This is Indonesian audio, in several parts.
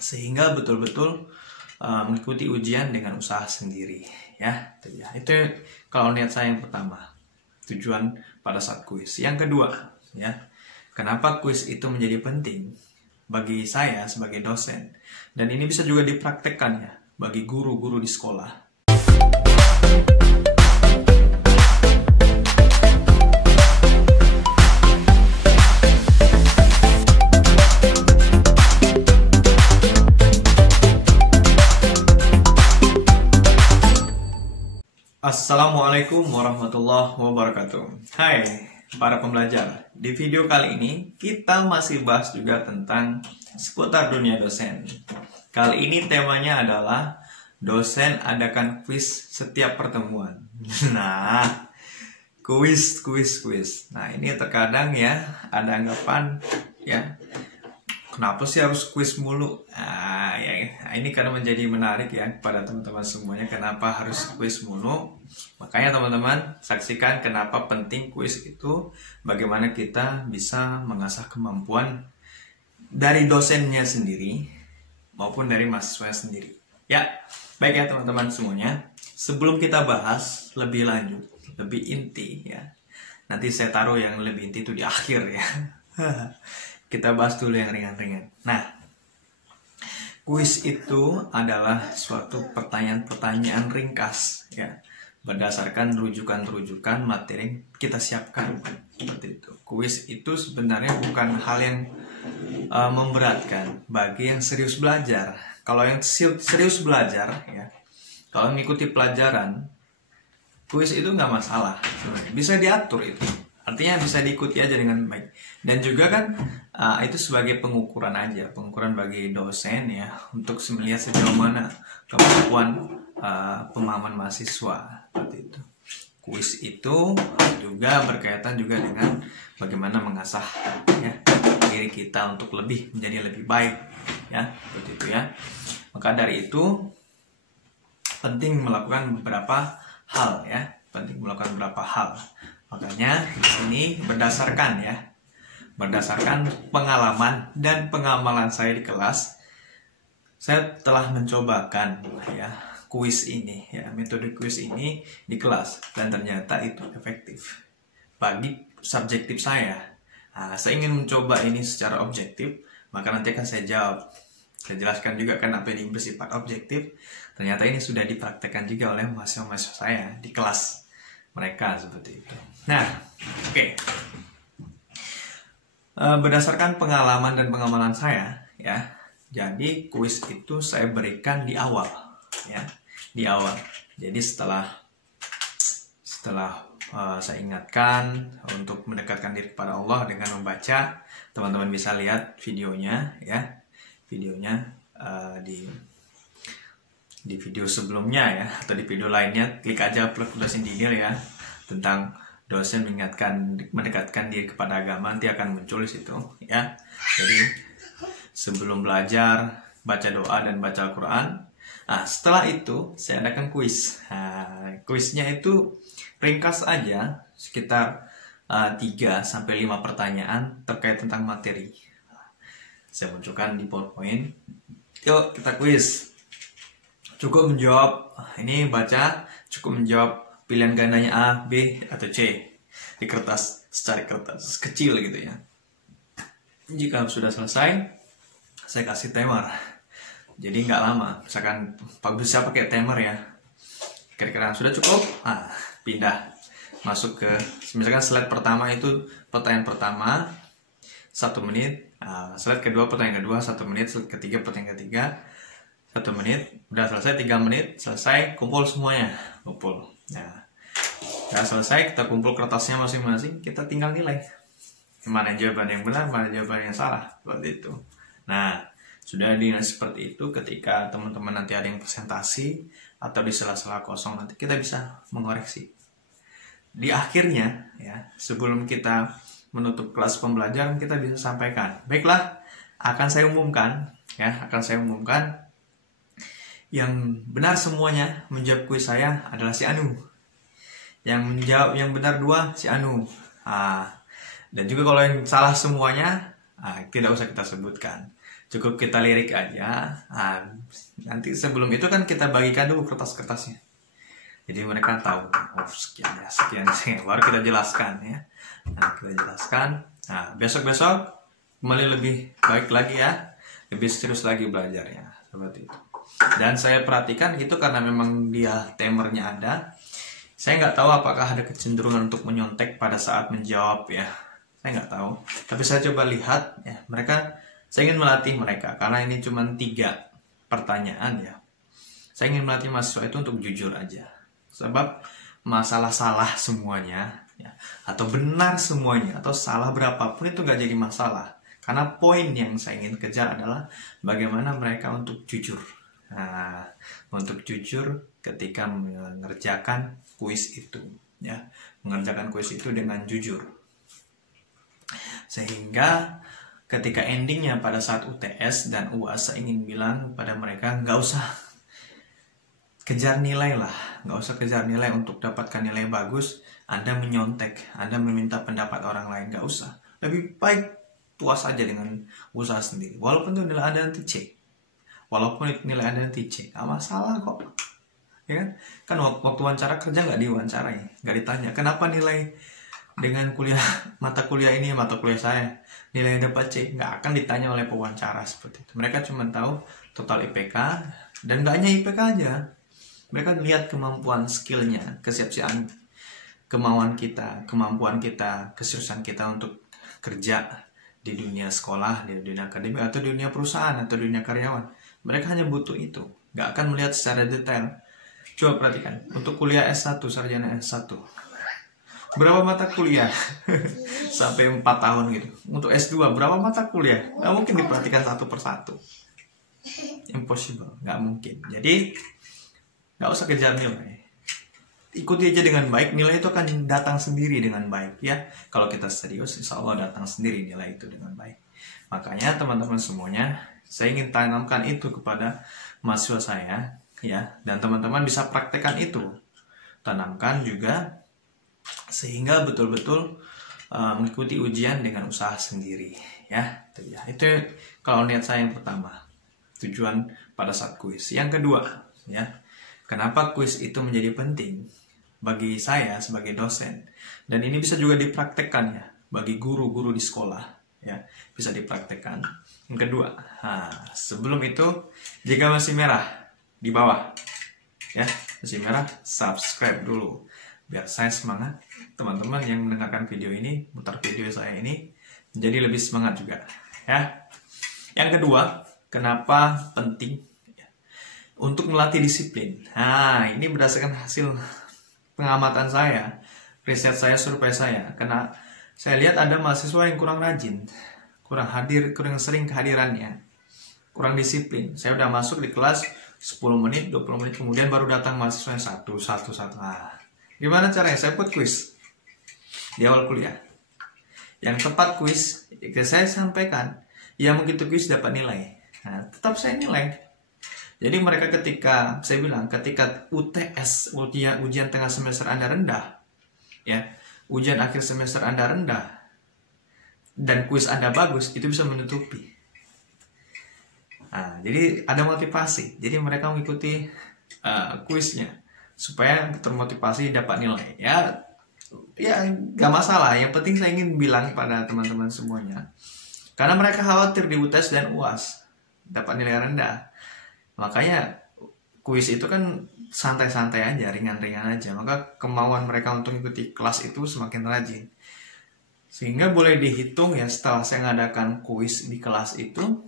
sehingga betul-betul mengikuti ujian dengan usaha sendiri ya. Itu kalau niat saya yang pertama, tujuan pada saat kuis. Yang kedua ya, kenapa kuis itu menjadi penting bagi saya sebagai dosen, dan ini bisa juga dipraktekkan ya bagi guru-guru di sekolah. Assalamualaikum warahmatullahi wabarakatuh. Hai para pembelajar, di video kali ini kita masih bahas juga tentang seputar dunia dosen. Kali ini temanya adalah dosen adakan kuis setiap pertemuan. Nah, kuis. Nah, ini terkadang ya ada anggapan ya, kenapa sih harus kuis mulu? Ini karena menjadi menarik ya pada teman-teman semuanya, kenapa harus kuis mulu. Makanya teman-teman saksikan kenapa penting kuis itu, bagaimana kita bisa mengasah kemampuan dari dosennya sendiri maupun dari mahasiswa sendiri. Ya, baik ya teman-teman semuanya. Sebelum kita bahas lebih lanjut, lebih inti ya, nanti saya taruh yang lebih inti itu di akhir ya. Kita bahas dulu yang ringan-ringan. Nah, kuis itu adalah suatu pertanyaan-pertanyaan ringkas ya, berdasarkan rujukan-rujukan materi yang kita siapkan. Seperti itu. Kuis itu sebenarnya bukan hal yang memberatkan bagi yang serius belajar. Kalau yang serius belajar ya, kalau mengikuti pelajaran, kuis itu nggak masalah. Bisa diatur itu. Artinya bisa diikuti aja dengan baik. Dan juga kan itu sebagai pengukuran aja, pengukuran bagi dosen ya, untuk melihat sejauh mana kemampuan pemahaman mahasiswa. Seperti itu. Kuis itu juga berkaitan juga dengan bagaimana mengasah ya diri kita untuk menjadi lebih baik ya, seperti itu ya. Maka dari itu penting melakukan beberapa hal ya, Makanya di sini berdasarkan pengalaman dan pengamalan saya di kelas, saya telah mencobakan ya kuis ini ya, metode kuis ini di kelas, dan ternyata itu efektif bagi subjektif saya. Saya ingin mencoba ini secara objektif, maka nanti akan saya jawab. Saya jelaskan juga kan apa yang bersifat objektif. Ternyata ini sudah dipraktekkan juga oleh mahasiswa-mahasiswa saya di kelas mereka, seperti itu. Nah, oke. Berdasarkan pengalaman dan pengamalan saya ya, jadi kuis itu saya berikan di awal ya, di awal. Jadi setelah saya ingatkan untuk mendekatkan diri kepada Allah dengan membaca, teman-teman bisa lihat videonya ya, di video sebelumnya ya, atau di video lainnya, klik aja plug dosen Diniel ya, tentang dosen mendekatkan diri kepada agama, nanti akan muncul di situ ya. Jadi sebelum belajar baca doa dan baca Al-Quran. Setelah itu saya adakan kuis. Kuisnya itu ringkas aja, sekitar 3-5 pertanyaan terkait tentang materi. Saya munculkan di PowerPoint. Yuk kita kuis. Cukup menjawab, ini baca, cukup menjawab pilihan gandanya A, B, atau C di kertas, secari kertas kecil gitu ya. Jika sudah selesai, saya kasih timer. Jadi nggak lama, misalkan Pak bisa pakai timer ya. Kira-kira sudah cukup, pindah masuk ke, misalkan slide pertama itu pertanyaan pertama 1 menit, slide kedua pertanyaan kedua 1 menit, slide ketiga pertanyaan ketiga 1 menit, udah selesai 3 menit, selesai, kumpul semuanya, kumpul. Nah, udah selesai, kita kumpul kertasnya masing-masing, kita tinggal nilai mana jawaban yang benar, mana jawaban yang salah, seperti itu. Nah, sudah dinilai seperti itu. Ketika teman-teman nanti ada yang presentasi atau di sela-sela kosong, nanti kita bisa mengoreksi. Di akhirnya ya, sebelum kita menutup kelas pembelajaran, kita bisa sampaikan, baiklah, akan saya umumkan yang benar semuanya menjawab kuis saya adalah si Anu. Yang menjawab yang benar 2 si Anu. Dan juga kalau yang salah semuanya, tidak usah kita sebutkan. Cukup kita lirik aja. Nanti sebelum itu kan kita bagikan dulu kertas-kertasnya. Jadi mereka tahu, sekian ya, sekian. Baru kita jelaskan ya. Nah, kita jelaskan. Nah, besok-besok kembali lebih baik lagi ya. Lebih serius lagi belajarnya. Seperti itu. Dan saya perhatikan itu karena memang dia timernya ada. Saya nggak tahu apakah ada kecenderungan untuk menyontek pada saat menjawab ya. Saya nggak tahu. Tapi saya coba lihat ya, saya ingin melatih mereka karena ini cuma 3 pertanyaan ya. Saya ingin melatih mahasiswa itu untuk jujur aja. Sebab masalah salah semuanya ya, atau benar semuanya atau salah berapapun itu nggak jadi masalah. Karena poin yang saya ingin kejar adalah bagaimana mereka untuk jujur. Nah, untuk jujur ketika mengerjakan kuis itu ya, mengerjakan kuis itu dengan jujur. Sehingga ketika endingnya pada saat UTS dan UAS, saya ingin bilang pada mereka nggak usah kejar nilai lah, nggak usah kejar nilai untuk dapatkan nilai bagus. Anda menyontek, Anda meminta pendapat orang lain, nggak usah. Lebih baik puas aja dengan usaha sendiri. Walaupun itu nilai Anda nanti C, walaupun itu nilai Anda nanti C, nggak masalah kok. Ya kan waktu wawancara kerja nggak diwawancarai, nggak ditanya kenapa nilai dengan mata kuliah ini, mata kuliah saya nilai dapat C, nggak akan ditanya oleh pewawancara seperti itu. Mereka cuma tahu total IPK, dan nggak hanya IPK aja, mereka lihat kemampuan, skillnya, kesiapsiagaan, kemauan kita, kemampuan kita, keseriusan kita untuk kerja di dunia sekolah, di dunia akademik, atau di dunia perusahaan, atau di dunia karyawan. Mereka hanya butuh itu, nggak akan melihat secara detail. Coba perhatikan, untuk kuliah S1, sarjana S1, berapa mata kuliah? Sampai 4 tahun gitu. Untuk S2 berapa mata kuliah? Nggak mungkin diperhatikan satu persatu. Impossible, nggak mungkin. Jadi nggak usah kejar nilai. Ikuti aja dengan baik, nilai itu akan datang sendiri dengan baik ya. Kalau kita serius, insya Allah datang sendiri nilai itu dengan baik. Makanya teman-teman semuanya, saya ingin tanamkan itu kepada mahasiswa saya ya, dan teman-teman bisa praktekkan itu. Tanamkan juga sehingga betul-betul mengikuti ujian dengan usaha sendiri ya. Itu kalau niat saya yang pertama, tujuan pada saat kuis. Yang kedua ya, kenapa kuis itu menjadi penting bagi saya sebagai dosen, dan ini bisa juga dipraktekkan ya bagi guru-guru di sekolah ya, bisa dipraktekkan. Yang kedua, sebelum itu, jika masih merah di bawah ya, masih merah, subscribe dulu biar saya semangat. Teman-teman yang mendengarkan video ini, putar video saya ini, menjadi lebih semangat juga ya. Yang kedua, kenapa penting untuk melatih disiplin? Ini berdasarkan hasil pengamatan saya, riset saya, survei saya. Karena saya lihat ada mahasiswa yang kurang rajin, kurang hadir, kurang sering kehadirannya, kurang disiplin. Saya udah masuk di kelas 10 menit, 20 menit kemudian baru datang mahasiswa yang satu. Gimana caranya? Saya buat kuis di awal kuliah. Yang tepat kuis, saya sampaikan, yang begitu kuis dapat nilai. Tetap saya nilai. Jadi mereka ketika, saya bilang, ketika UTS, ujian tengah semester Anda rendah, ya, ujian akhir semester Anda rendah, dan kuis Anda bagus, itu bisa menutupi. Jadi ada motivasi. Jadi mereka mengikuti kuisnya supaya termotivasi dapat nilai. Ya gak masalah. Yang penting saya ingin bilang pada teman-teman semuanya, karena mereka khawatir di UTS dan UAS dapat nilai rendah. Makanya kuis itu kan santai-santai aja, ringan-ringan aja. Maka kemauan mereka untuk ikuti kelas itu semakin rajin. Sehingga boleh dihitung ya, setelah saya mengadakan kuis di kelas itu,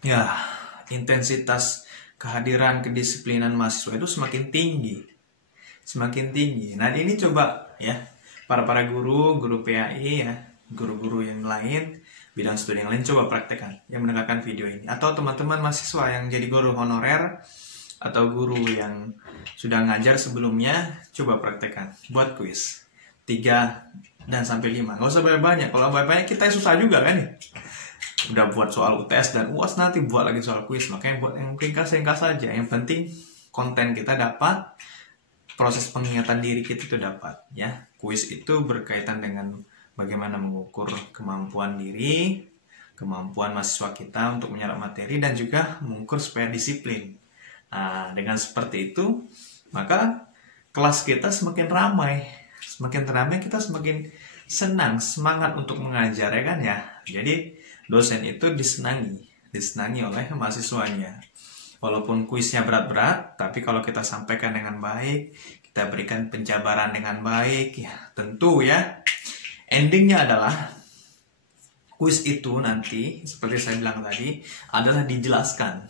ya intensitas kehadiran, kedisiplinan mahasiswa itu semakin tinggi. Nah ini coba ya, para guru PAI ya, guru-guru yang lain, bidang studi yang lain, coba praktekkan yang mendengarkan video ini. Atau teman-teman mahasiswa yang jadi guru honorer atau guru yang sudah ngajar sebelumnya, coba praktekkan, buat kuis 3 dan sampai 5. Gak usah banyak-banyak. Kalau banyak-banyak kita susah juga kan ya. Udah buat soal UTS dan UAS, nanti buat lagi soal kuis. Makanya buat yang ringkas-ringkas saja. Yang penting konten kita dapat, proses pengingatan diri kita itu dapat ya. Kuis itu berkaitan dengan bagaimana mengukur kemampuan diri, kemampuan mahasiswa kita untuk menyerap materi dan juga mengukur supaya disiplin. Nah, dengan seperti itu, maka kelas kita semakin ramai. Semakin ramai, kita semakin senang, semangat untuk mengajar, ya kan ya. Jadi, dosen itu disenangi oleh mahasiswanya. Walaupun kuisnya berat-berat, tapi kalau kita sampaikan dengan baik, kita berikan penjabaran dengan baik, ya tentu ya, endingnya adalah kuis itu nanti, seperti saya bilang tadi, adalah dijelaskan.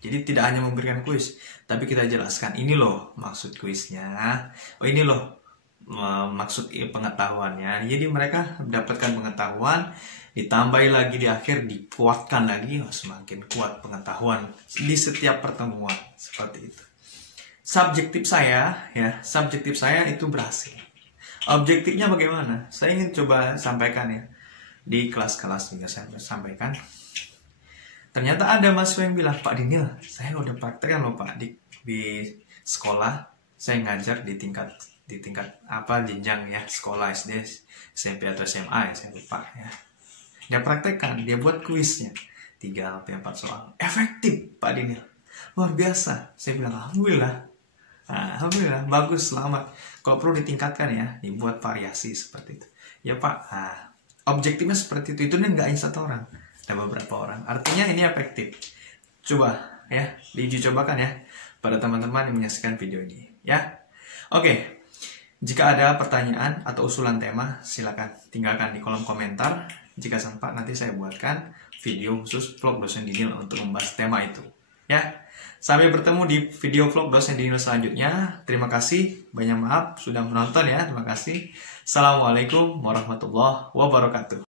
Jadi tidak hanya memberikan kuis, tapi kita jelaskan, ini loh maksud kuisnya, oh ini loh maksud pengetahuannya. Jadi mereka mendapatkan pengetahuan, ditambahi lagi di akhir, dikuatkan lagi, semakin kuat pengetahuan di setiap pertemuan, seperti itu. Subjektif saya itu berhasil. Objektifnya bagaimana? Saya ingin coba sampaikan ya. Di kelas-kelas juga saya sampaikan. Ternyata ada mahasiswa yang bilang, Pak Dinil, saya udah praktekkan loh Pak di sekolah. Saya ngajar di tingkat jenjang ya, sekolah SD, SMP atau SMA ya, saya lupa ya. Dia praktekkan, dia buat kuisnya 3-4 soal. Efektif Pak Dinil, luar biasa. Saya bilang alhamdulillah. Nah, alhamdulillah, bagus, selamat. Kalau perlu ditingkatkan ya, dibuat variasi seperti itu. Ya Pak, objektifnya seperti itu nih, nggak hanya satu orang, ada beberapa orang. Artinya ini efektif. Coba ya, diuji cobakan ya pada teman-teman yang menyaksikan video ini ya. Oke, jika ada pertanyaan atau usulan tema, silakan tinggalkan di kolom komentar. Jika sempat nanti saya buatkan video khusus vlog dosen Dinil untuk membahas tema itu ya. Sampai bertemu di video vlog dosen Dinil selanjutnya. Terima kasih, banyak maaf sudah menonton ya. Terima kasih. Assalamualaikum warahmatullahi wabarakatuh.